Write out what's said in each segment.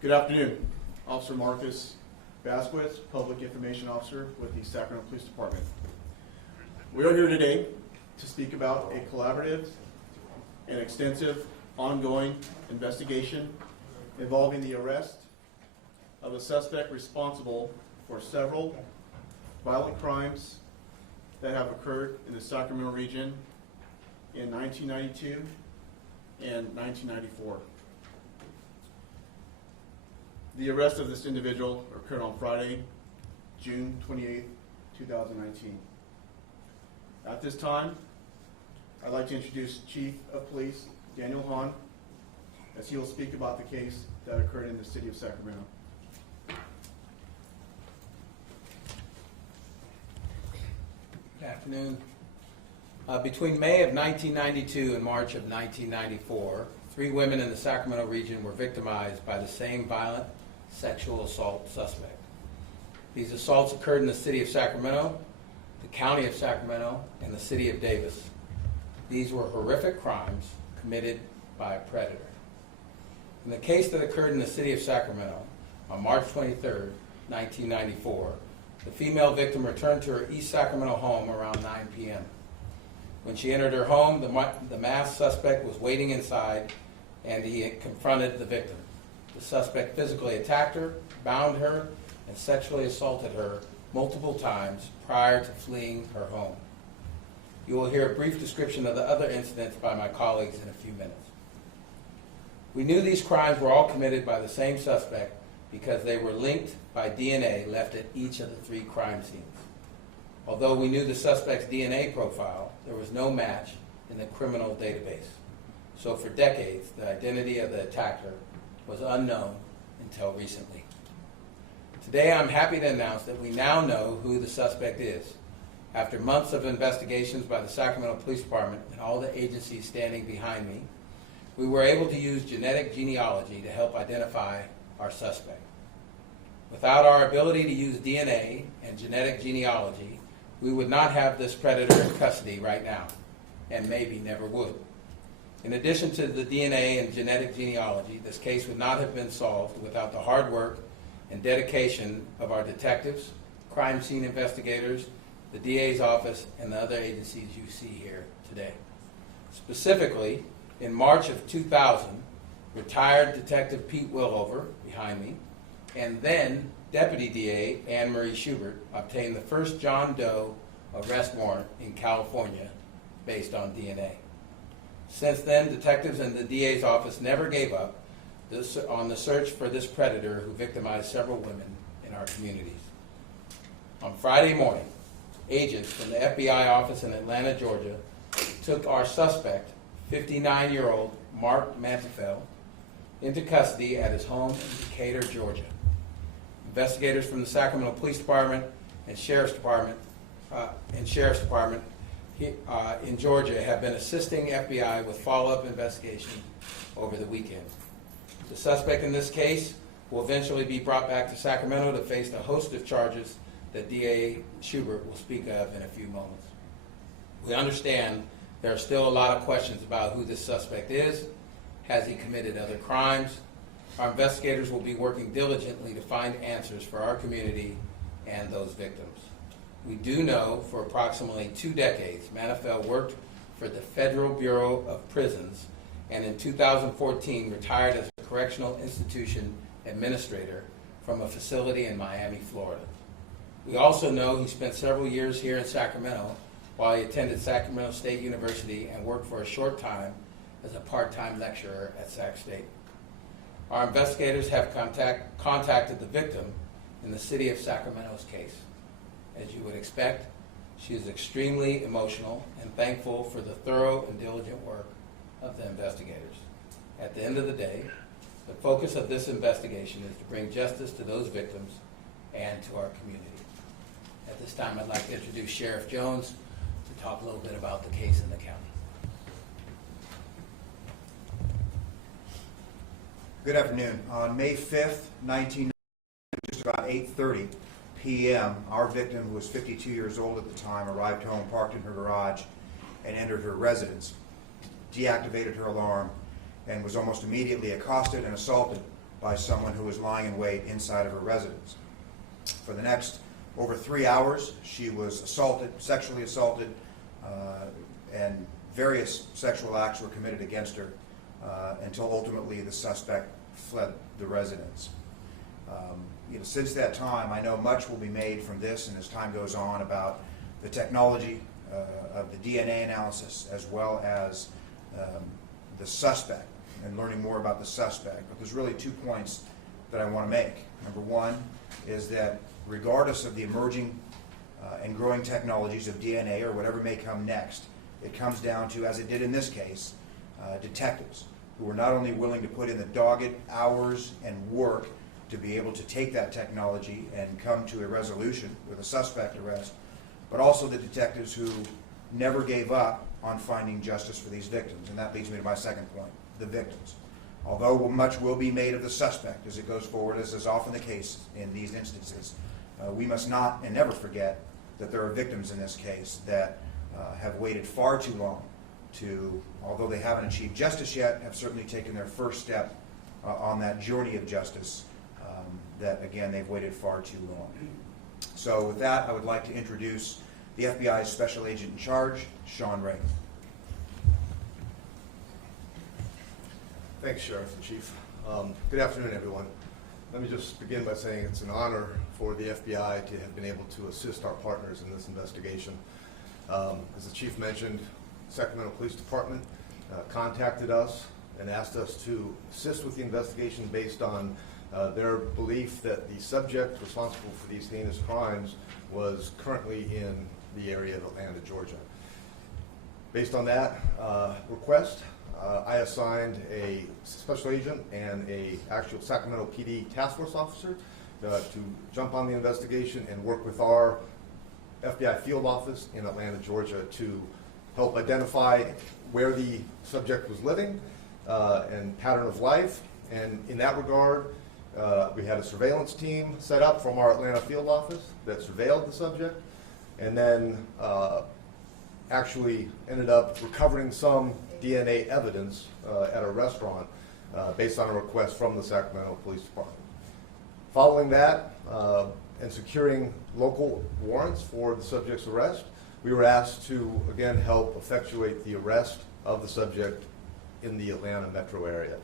Good afternoon. Officer Marcus Vasquez, Public Information Officer with the Sacramento Police Department. We are here today to speak about a collaborative and extensive ongoing investigation involving the arrest of a suspect responsible for several violent crimes that have occurred in the Sacramento region in 1992 and 1994. The arrest of this individual occurred on Friday, June 28, 2019. At this time, I'd like to introduce Chief of Police Daniel Hahn, as he will speak about the case that occurred in the city of Sacramento. Good afternoon. Between May of 1992 and March of 1994, 3 women in the Sacramento region were victimized by the same violent sexual assault suspect. These assaults occurred in the city of Sacramento, the county of Sacramento, and the city of Davis. These were horrific crimes committed by a predator. In the case that occurred in the city of Sacramento on March 23, 1994, the female victim returned to her East Sacramento home around 9 p.m. When she entered her home, the masked suspect was waiting inside, and he had confronted the victim. The suspect physically attacked her, bound her, and sexually assaulted her multiple times prior to fleeing her home. You will hear a brief description of the other incidents by my colleagues in a few minutes. We knew these crimes were all committed by the same suspect because they were linked by DNA left at each of the 3 crime scenes. Although we knew the suspect's DNA profile, there was no match in the criminal database. So for decades, the identity of the attacker was unknown until recently. Today, I'm happy to announce that we now know who the suspect is. After months of investigations by the Sacramento Police Department and all the agencies standing behind me, we were able to use genetic genealogy to help identify our suspect. Without our ability to use DNA and genetic genealogy, we would not have this predator in custody right now, and maybe never would. In addition to the DNA and genetic genealogy, this case would not have been solved without the hard work and dedication of our detectives, crime scene investigators, the DA's office, and the other agencies you see here today. Specifically, in March of 2000, retired Detective Pete Wilhover, behind me, and then Deputy DA Anne Marie Schubert obtained the first John Doe arrest warrant in California based on DNA. Since then, detectives in the DA's office never gave up on the search for this predator who victimized several women in our communities. On Friday morning, agents from the FBI office in Atlanta, Georgia, took our suspect, 59-year-old Mark Manteufell, into custody at his home in Decatur, Georgia. Investigators from the Sacramento Police Department and Sheriff's Department in Georgia have been assisting FBI with follow-up investigation over the weekend. The suspect in this case will eventually be brought back to Sacramento to face a host of charges that DA Schubert will speak of in a few moments. We understand there are still a lot of questions about who this suspect is. Has he committed other crimes? Our investigators will be working diligently to find answers for our community and those victims. We do know for approximately 2 decades, Manteufell worked for the Federal Bureau of Prisons and in 2014 retired as a correctional institution administrator from a facility in Miami, Florida. We also know he spent several years here in Sacramento while he attended Sacramento State University and worked for a short time as a part-time lecturer at Sac State. Our investigators have contacted the victim in the city of Sacramento's case. As you would expect, she is extremely emotional and thankful for the thorough and diligent work of the investigators. At the end of the day, the focus of this investigation is to bring justice to those victims and to our community. At this time, I'd like to introduce Sheriff Jones to talk a little bit about the case in the county. Good afternoon. On May 5th, 1990, just about 8:30 p.m., our victim, who was 52 years old at the time, arrived home, parked in her garage, and entered her residence, deactivated her alarm, and was almost immediately accosted and assaulted by someone who was lying in wait inside of her residence. For the next over 3 hours, she was assaulted, sexually assaulted, and various sexual acts were committed against her until ultimately the suspect fled the residence. Since that time, I know much will be made from this, and as time goes on, about the technology of the DNA analysis, as well as the suspect, and learning more about the suspect. But there's really 2 points that I want to make. Number one is that regardless of the emerging and growing technologies of DNA or whatever may come next, it comes down to, as it did in this case, detectives who were not only willing to put in the dogged hours and work to be able to take that technology and come to a resolution with a suspect arrest, but also the detectives who never gave up on finding justice for these victims. And that leads me to my second point, the victims. Although much will be made of the suspect as it goes forward, as is often the case in these instances, we must not and never forget that there are victims in this case that have waited far too long to, although they haven't achieved justice yet, have certainly taken their first step on that journey of justice, that again, they've waited far too long. So with that, I would like to introduce the FBI's Special Agent in Charge, Sean Ray. Thanks, Sheriff and Chief. Good afternoon, everyone. Let me just begin by saying it's an honor for the FBI to have been able to assist our partners in this investigation. As the Chief mentioned, Sacramento Police Department contacted us and asked us to assist with the investigation based on their belief that the subject responsible for these heinous crimes was currently in the area of Atlanta, Georgia. Based on that request, I assigned a special agent and a actual Sacramento PD task force officer to jump on the investigation and work with our FBI field office in Atlanta, Georgia to help identify where the subject was living and pattern of life. And in that regard, we had a surveillance team set up from our Atlanta field office that surveilled the subject, and then actually ended up recovering some DNA evidence at a restaurant based on a request from the Sacramento Police Department. Following that and securing local warrants for the subject's arrest, we were asked to again help effectuate the arrest of the subject in the Atlanta metro area.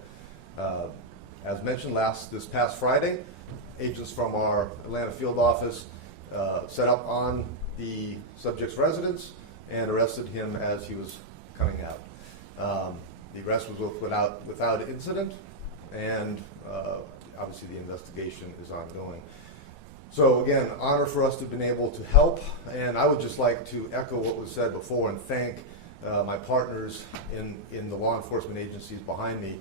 As mentioned this past Friday, agents from our Atlanta field office set up on the subject's residence and arrested him as he was coming out. The arrest was without incident, and obviously the investigation is ongoing. So again, honor for us to have been able to help, and I would just like to echo what was said before and thank my partners in the law enforcement agencies behind me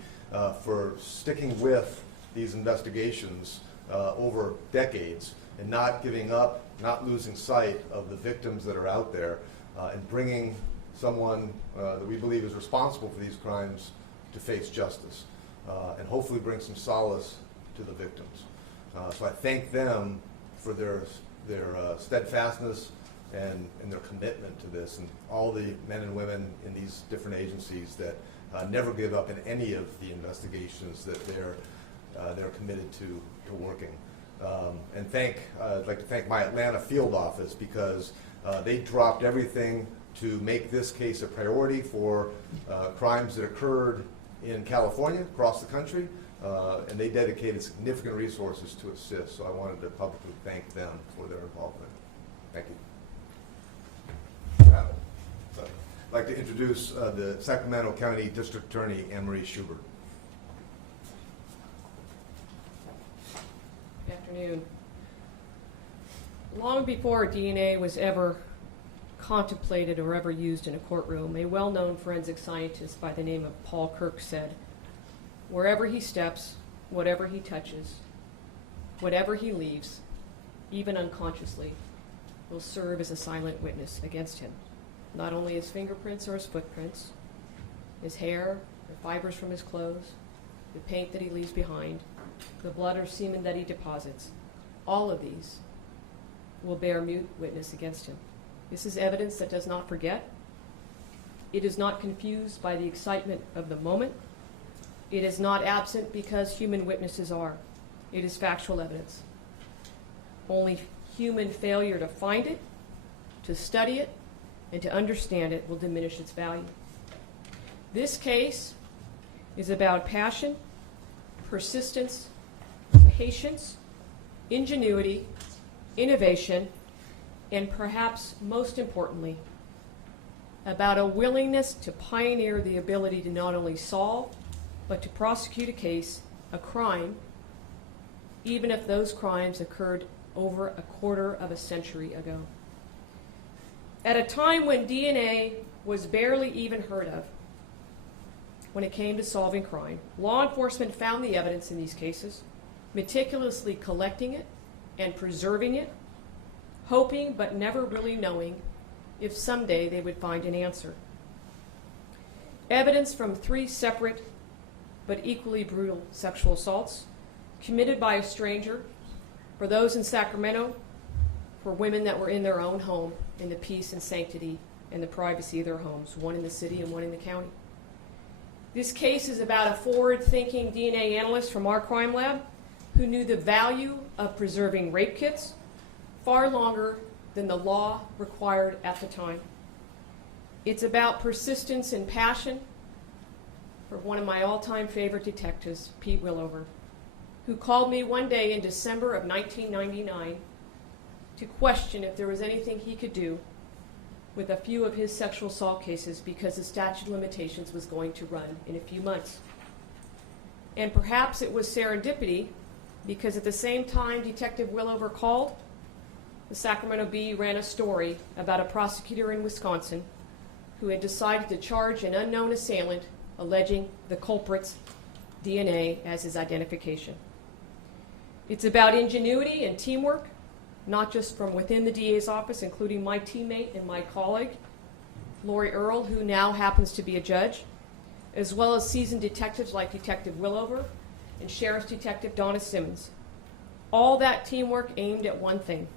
for sticking with these investigations over decades and not giving up, not losing sight of the victims that are out there, and bringing someone that we believe is responsible for these crimes to face justice, and hopefully bring some solace to the victims. So I thank them for their steadfastness and their commitment to this, and all the men and women in these different agencies that never give up in any of the investigations that they're committed to working. And I'd like to thank my Atlanta field office, because they dropped everything to make this case a priority for crimes that occurred in California, across the country, and they dedicated significant resources to assist. So I wanted to publicly thank them for their involvement. Thank you. I'd like to introduce the Sacramento County District Attorney, Anne Marie Schubert. Good afternoon. Long before DNA was ever contemplated or ever used in a courtroom, a well-known forensic scientist by the name of Paul Kirk said, "Wherever he steps, whatever he touches, whatever he leaves, even unconsciously, will serve as a silent witness against him. Not only his fingerprints or his footprints, his hair, the fibers from his clothes, the paint that he leaves behind, the blood or semen that he deposits, all of these will bear mute witness against him. This is evidence that does not forget. It is not confused by the excitement of the moment, It is not absent because human witnesses are. It is factual evidence. Only human failure to find it, to study it, and to understand it will diminish its value. This case is about passion, persistence, patience, ingenuity, innovation, and perhaps most importantly, about a willingness to pioneer the ability to not only solve, but to prosecute a case, a crime, even if those crimes occurred over a quarter of a century ago. At a time when DNA was barely even heard of, when it came to solving crime, law enforcement found the evidence in these cases, meticulously collecting it and preserving it, hoping but never really knowing if someday they would find an answer. Evidence from 3 separate but equally brutal sexual assaults committed by a stranger, for those in Sacramento, for women that were in their own home in the peace and sanctity and the privacy of their homes, one in the city and one in the county. This case is about a forward-thinking DNA analyst from our crime lab who knew the value of preserving rape kits far longer than the law required at the time. It's about persistence and passion for one of my all-time favorite detectives, Pete Willover, who called me one day in December of 1999 to question if there was anything he could do with a few of his sexual assault cases because the statute of limitations was going to run in a few months. And perhaps it was serendipity because at the same time Detective Willover called, the Sacramento Bee ran a story about a prosecutor in Wisconsin who had decided to charge an unknown assailant alleging the culprit's DNA as his identification. It's about ingenuity and teamwork, not just from within the DA's office, including my teammate and my colleague, Lori Earle, who now happens to be a judge, as well as seasoned detectives like Detective Willover and Sheriff's Detective Donna Simmons. All that teamwork aimed at one thing,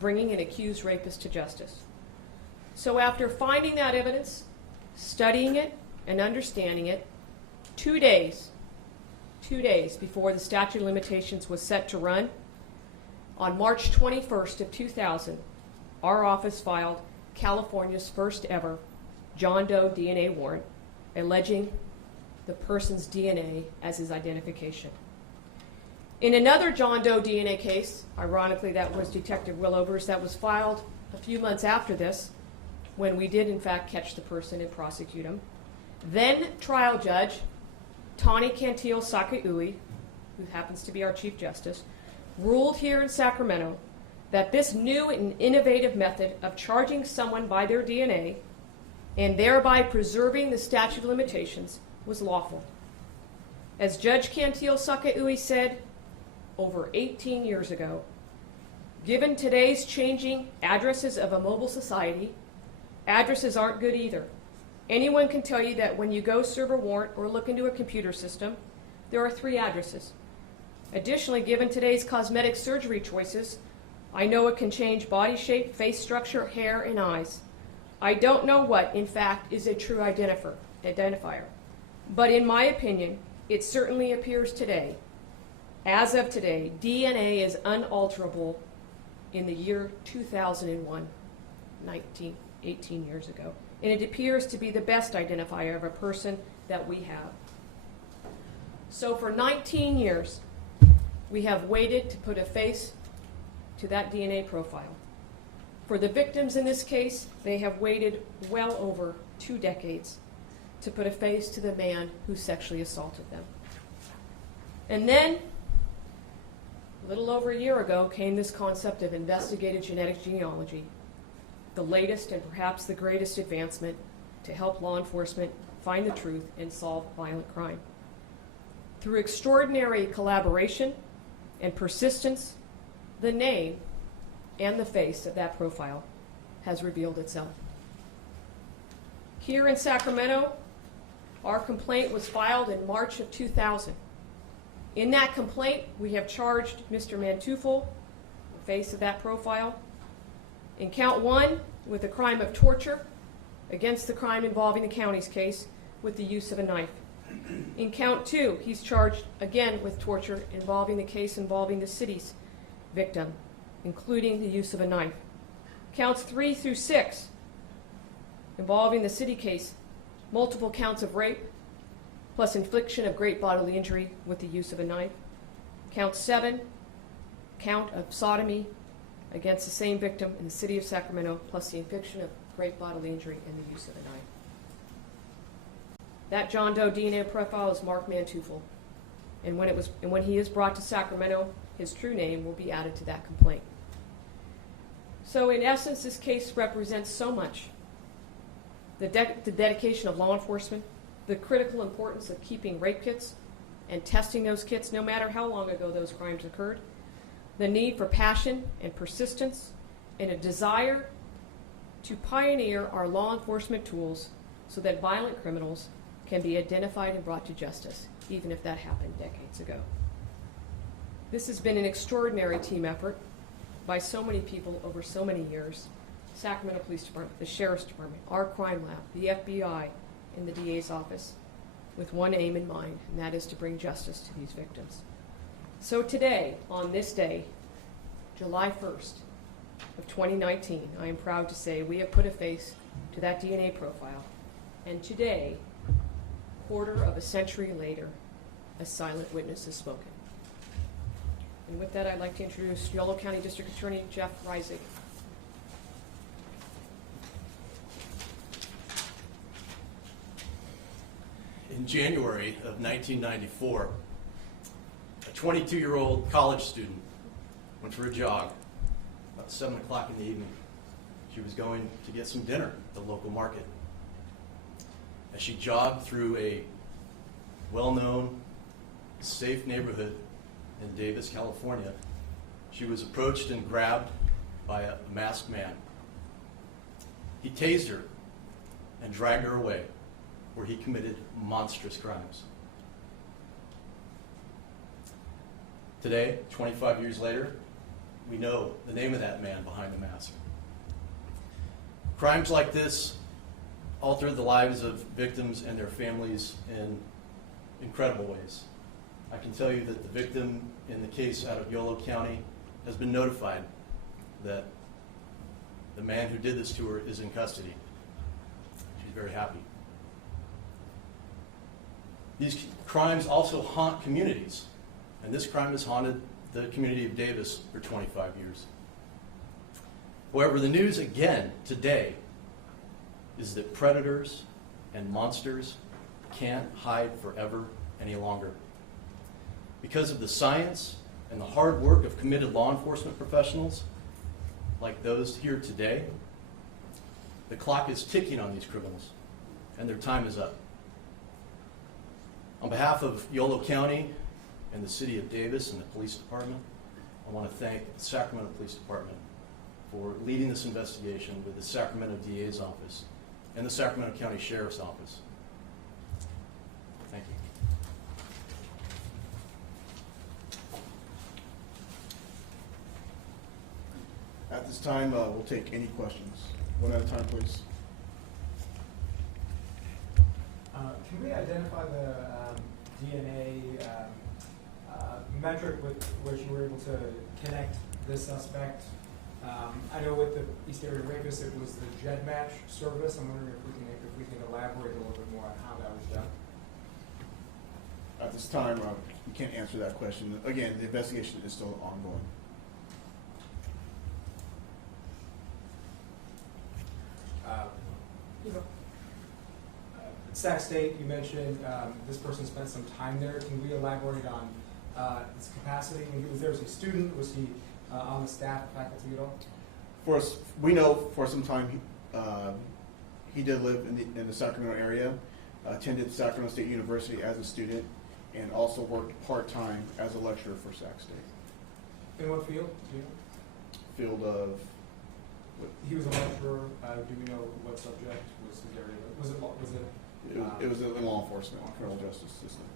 bringing an accused rapist to justice. So after finding that evidence, studying it, and understanding it, 2 days before the statute of limitations was set to run, on March 21st of 2000, our office filed California's first ever John Doe DNA warrant alleging the person's DNA as his identification. In another John Doe DNA case, ironically that was Detective Willover's, that was filed a few months after this, when we did in fact catch the person and prosecute him, then trial judge Tawny Cantil Sakaui, who happens to be our Chief Justice, ruled here in Sacramento that this new and innovative method of charging someone by their DNA and thereby preserving the statute of limitations was lawful. As Judge Cantil Sakaui said over 18 years ago, given today's changing addresses of a mobile society, addresses aren't good either. Anyone can tell you that when you go serve a warrant or look into a computer system, there are 3 addresses. Additionally, given today's cosmetic surgery choices, I know it can change body shape, face structure, hair, and eyes. I don't know what, in fact, is a true identifier. But in my opinion, it certainly appears today, as of today, DNA is unalterable in the year 2001, 18 years ago. And it appears to be the best identifier of a person that we have. So for 19 years, we have waited to put a face to that DNA profile. For the victims in this case, they have waited well over 2 decades to put a face to the man who sexually assaulted them. And then, a little over a year ago, came this concept of investigative genetic genealogy, the latest and perhaps the greatest advancement to help law enforcement find the truth and solve violent crime. Through extraordinary collaboration and persistence, the name and the face of that profile has revealed itself. Here in Sacramento, our complaint was filed in March of 2000. In that complaint, we have charged Mr. Manteufell, the face of that profile, in count 1 with the crime of torture against the crime involving the county's case with the use of a knife. In count 2, he's charged again with torture involving the case involving the city's victim, including the use of a knife. Counts 3 through 6, involving the city case, multiple counts of rape, plus infliction of great bodily injury with the use of a knife. Count 7, count of sodomy against the same victim in the city of Sacramento, plus the infliction of great bodily injury and the use of a knife. That John Doe DNA profile is Mark Manteufell, and when he is brought to Sacramento, his true name will be added to that complaint. So in essence, this case represents so much. The dedication of law enforcement, the critical importance of keeping rape kits and testing those kits no matter how long ago those crimes occurred, the need for passion and persistence, and a desire to pioneer our law enforcement tools so that violent criminals can be identified and brought to justice, even if that happened decades ago. This has been an extraordinary team effort by so many people over so many years. Sacramento Police Department, the Sheriff's Department, our crime lab, the FBI, and the DA's office, with one aim in mind, and that is to bring justice to these victims. So today, on this day, July 1st of 2019, I am proud to say we have put a face to that DNA profile, and today, quarter of a century later, a silent witness has spoken. And with that, I'd like to introduce Yolo County District Attorney Jeff Reisig. In January of 1994, a 22-year-old college student went for a jog about 7 o'clock in the evening. She was going to get some dinner at the local market. As she jogged through a well-known, safe neighborhood in Davis, California, she was approached and grabbed by a masked man. He tased her and dragged her away, where he committed monstrous crimes. Today, 25 years later, we know the name of that man behind the mask. Crimes like this altered the lives of victims and their families in incredible ways. I can tell you that the victim in the case out of Yolo County has been notified that the man who did this to her is in custody. She's very happy. These crimes also haunt communities, and this crime has haunted the community of Davis for 25 years. However, the news again today is that predators and monsters can't hide forever any longer. Because of the science and the hard work of committed law enforcement professionals, like those here today, the clock is ticking on these criminals, and their time is up. On behalf of Yolo County and the City of Davis and the Police Department, I want to thank the Sacramento Police Department for leading this investigation with the Sacramento DA's office and the Sacramento County Sheriff's Office. Thank you. At this time, we'll take any questions. One at a time, please. Can we identify the DNA metric with which you were able to connect this suspect? I know with the East Area Rapist, it was the GEDmatch service. I'm wondering if we can elaborate a little bit more on how that was done. At this time, we can't answer that question. Again, the investigation is still ongoing. Sac State, you mentioned this person spent some time there. Can we elaborate on his capacity? Was there a student? Was he on the staff, faculty at all? For us, we know for some time he did live in the Sacramento area, attended Sacramento State University as a student, and also worked part-time as a lecturer for Sac State. In what field? Do you know? Field of... He was a lecturer. Do we know what subject was his area? Was it? It was in law enforcement, criminal justice system.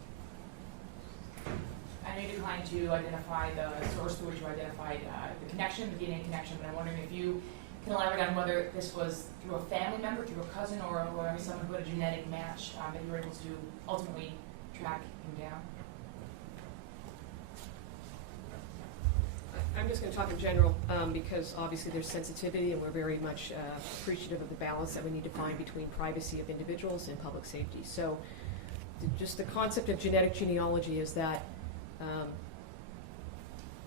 I know you declined to identify the source to which you identified the connection, the DNA connection, but I'm wondering if you can elaborate on whether this was through a family member, through a cousin, or someone who had a genetic match that you were able to ultimately track him down? I'm just going to talk in general because obviously there's sensitivity and we're very much appreciative of the balance that we need to find between privacy of individuals and public safety. So just the concept of genetic genealogy is that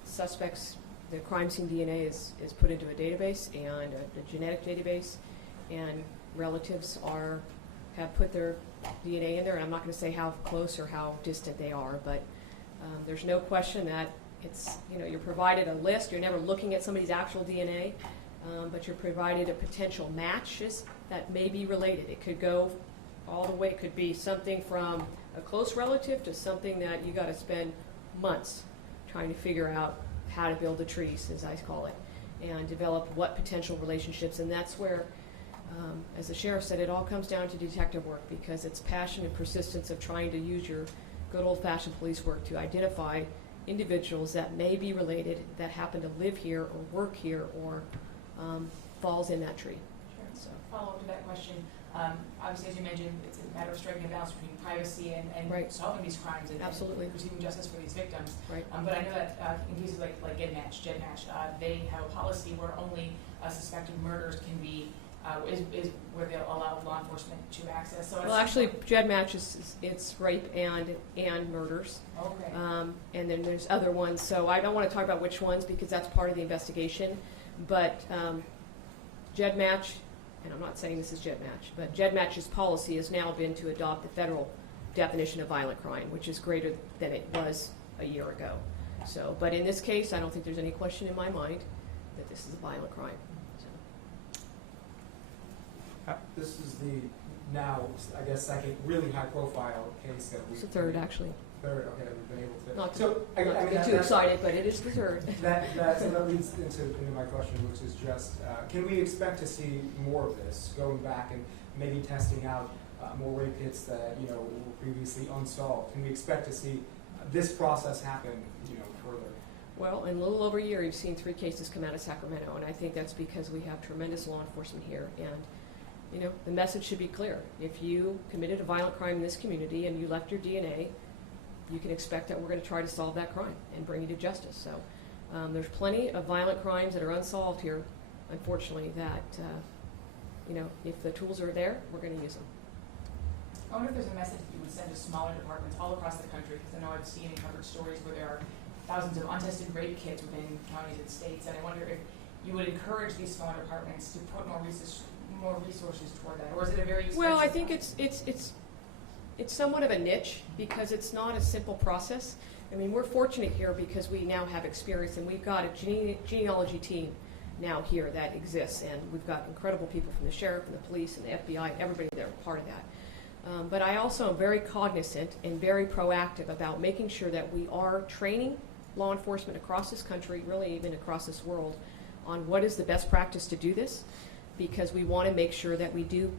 suspects, the crime scene DNA is put into a database and a genetic database, and relatives have put their DNA in there. And I'm not going to say how close or how distant they are, but there's no question that it's, you're provided a list. You're never looking at somebody's actual DNA, but you're provided a potential matches that may be related. It could go all the way. It could be something from a close relative to something that you got to spend months trying to figure out how to build the trees, as I call it, and develop what potential relationships. And that's where, as the sheriff said, it all comes down to detective work, because it's passion and persistence of trying to use your good old-fashioned police work to identify individuals that may be related, that happen to live here or work here or falls in that tree. Sure. So. Follow up to that question. Obviously, as you mentioned, it's a matter of striking a balance between privacy and Right. solving these crimes and Absolutely. receiving justice for these victims. Right. But I know that in cases like GEDmatch, they have a policy where only suspected murders can be is where they'll allow law enforcement to access. So Well, actually, GEDmatch it's rape and murders, okay. and then there's other ones. So I don't want to talk about which ones because that's part of the investigation. But GEDmatch, and I'm not saying this is GEDmatch, but GEDmatch's policy has now been to adopt the federal definition of violent crime, which is greater than it was a year ago. So, but in this case, I don't think there's any question in my mind that this is a violent crime. This is the now, I guess, second really high-profile case that we. It's the third, actually. Third, okay, that we've been able to. Not to, So I not to mean, get too that- excited, but it is the third. So that leads into my question, which is just, can we expect to see more of this, going back and maybe testing out more rape hits that were previously unsolved? Can we expect to see this process happen, further? Well, in a little over a year, you've seen 3 cases come out of Sacramento, and I think that's because we have tremendous law enforcement here. And the message should be clear. If you committed a violent crime in this community and you left your DNA, you can expect that we're going to try to solve that crime and bring you to justice. So there's plenty of violent crimes that are unsolved here, unfortunately, that, if the tools are there, we're going to use them. I wonder if there's a message that you would send to smaller departments all across the country, because I know I've seen and covered stories where there are thousands of untested rape kits within counties and states, and I wonder if you would encourage these smaller departments to put more resources toward that, or is it a very expensive? Well, I think it's somewhat of a niche because it's not a simple process. I mean, we're fortunate here because we now have experience, and we've got a genealogy team now here that exists, and we've got incredible people from the sheriff and the police and the FBI and everybody that are part of that. But I also am very cognizant and very proactive about making sure that we are training law enforcement across this country, really even across this world, on what is the best practice to do this, because we want to make sure that we do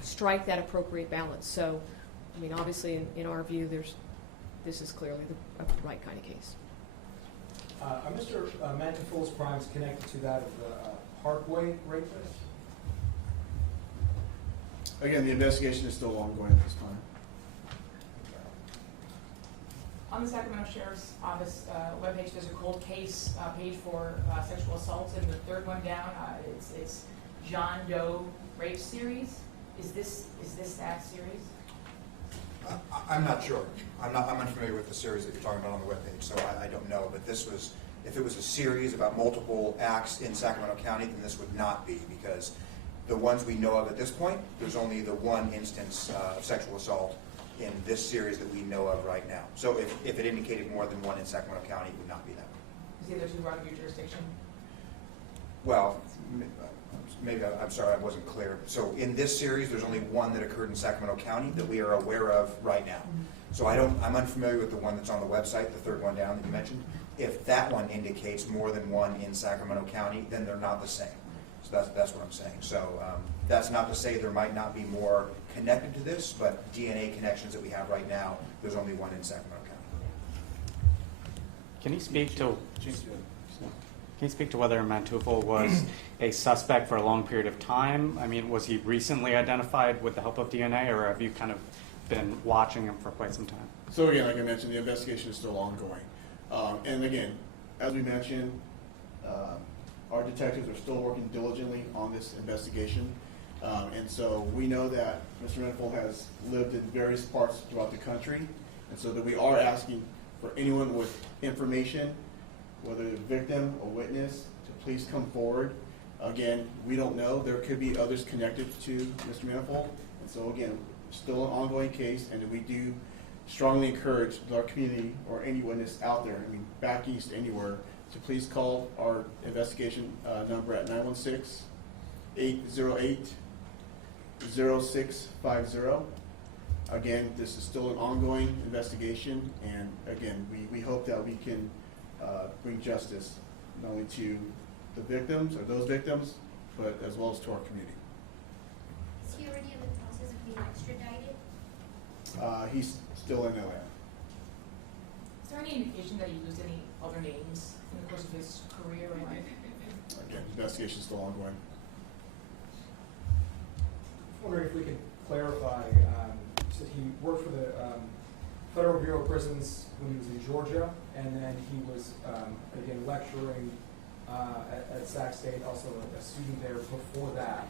strike that appropriate balance. So, I mean, obviously, in our view, this is clearly the right kind of case. Are Mr. Manteufell's crimes connected to that of the Parkway rapist? Again, the investigation is still ongoing at this time. On the Sacramento Sheriff's Office webpage, there's a cold case page for sexual assaults, and the third one down, it's John Doe rape series. Is this that series? I'm not sure. I'm unfamiliar with the series that you're talking about on the webpage, so I don't know. But this was, if it was a series about multiple acts in Sacramento County, then this would not be, because the ones we know of at this point, there's only the one instance of sexual assault in this series that we know of right now. So if it indicated more than one in Sacramento County, it would not be that. Is the other two out of your jurisdiction? Well, maybe I'm sorry, I wasn't clear. So in this series, there's only one that occurred in Sacramento County that we are aware of right now. So I'm unfamiliar with the one that's on the website, the third one down that you mentioned. If that one indicates more than one in Sacramento County, then they're not the same. So that's what I'm saying. So that's not to say there might not be more connected to this, but DNA connections that we have right now, there's only one in Sacramento County. Can you speak to Can you speak to whether Manteufell was a suspect for a long period of time? I mean, was he recently identified with the help of DNA, or have you kind of been watching him for quite some time? So again, like I mentioned, the investigation is still ongoing. And again, as we mentioned, our detectives are still working diligently on this investigation. And so we know that Mr. Manteufell has lived in various parts throughout the country. And so that we are asking for anyone with information, whether a victim, a witness, to please come forward. Again, we don't know. There could be others connected to Mr. Manteufell. And so again, still an ongoing case, and we do strongly encourage our community or any witness out there, I mean, back east, anywhere, to please call our investigation number at 916-808-0650. Again, this is still an ongoing investigation, and again, we hope that we can bring justice not only to the victims or those victims, but as well as to our community. Is he already in the process of being extradited? He's still in LA. Is there any indication that he used any other names in the course of his career or life? Again, investigation is still ongoing. I'm wondering if we could clarify, so he worked for the Federal Bureau of Prisons when he was in Georgia, and then he was, again, lecturing at Sac State, also a student there before that.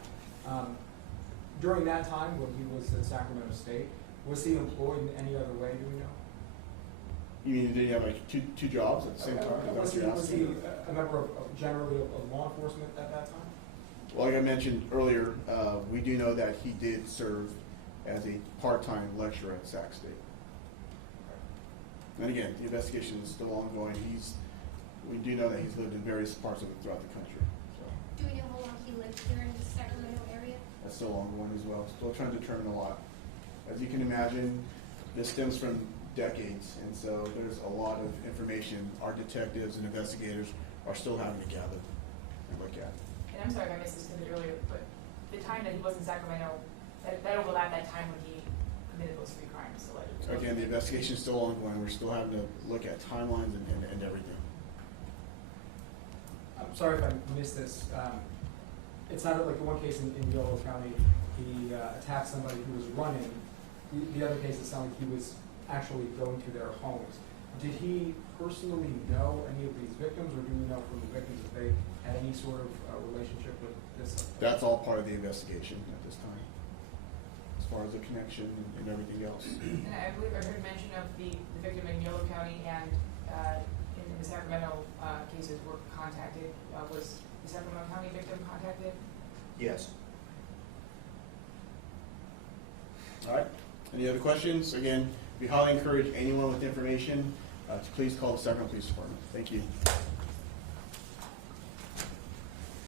During that time, when he was at Sacramento State, was he employed in any other way, do we know? You mean, did he have like two jobs at the same time? Is that what you're Was asking? he a member of generally of law enforcement at that time? Well, like I mentioned earlier, we do know that he did serve as a part-time lecturer at Sac State. And again, the investigation is still ongoing. We do know that he's lived in various parts of it throughout the country. So Do we know how long he lived here in the Sacramento area? that's still ongoing as well. Still trying to determine a lot. As you can imagine, this stems from decades, and so there's a lot of information our detectives and investigators are still having to gather and look at. And I'm sorry if I missed this a bit earlier, but the time that he was in Sacramento, that overlapped that time when he committed those 3 crimes allegedly. Again, the investigation is still ongoing. We're still having to look at timelines and everything. I'm sorry if I missed this. It sounded like the one case in Yolo County, he attacked somebody who was running. The other case, it sounded like he was actually going to their homes. Did he personally know any of these victims, or do we know from the victims if they had any sort of relationship with this? That's all part of the investigation at this time, as far as the connection and everything else. And I believe I heard mention of the victim in Yolo County and in the Sacramento cases were contacted. Was the Sacramento County victim contacted? Yes. All right. Any other questions? Again, we highly encourage anyone with information to please call the Sacramento Police Department. Thank you.